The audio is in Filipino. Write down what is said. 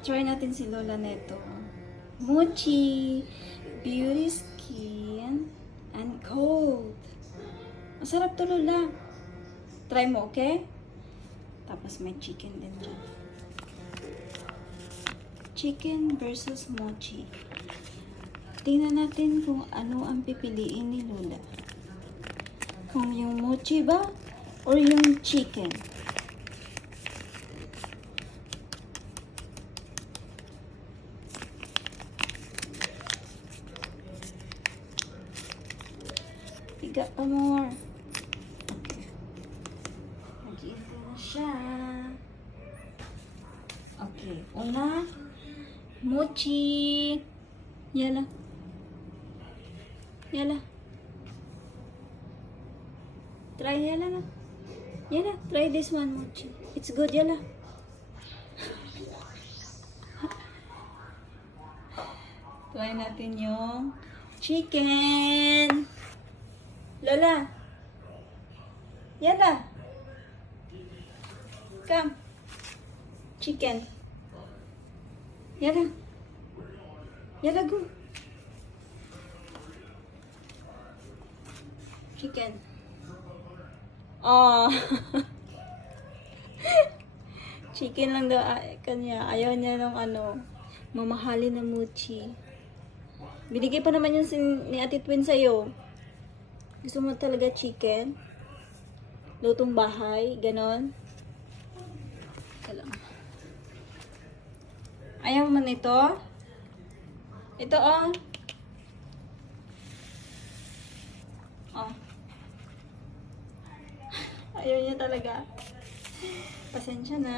try natin si Lola neto. Mochi, beauty skin, and cold. Masarap to, Lola. Try mo, okay? Tapos may chicken din dyan. Chicken versus mochi. Tingnan natin kung ano ang pipiliin ni Lola. Kung yung mochi ba or yung chicken. Higa pa more. Okay. Mag-iinta na siya. Okay. Una, mochi. Yala. Yala. Try yala na. Yala. Try this one, mochi. It's good, yala. Try natin yung chicken. Lola. Yala. Come. Chicken. Yala. Yala, go. Chicken. Oh. Chicken lang daw kanya. Ayaw niya ng mamahalin na mochi. Binigay pa naman yun ni Ate Twin sa'yo. Gusto mo talaga chicken? Lutong bahay? Ganon? Ayaw mo nito? Ito, oh. Oh. Ayaw niya talaga. Pasensya na.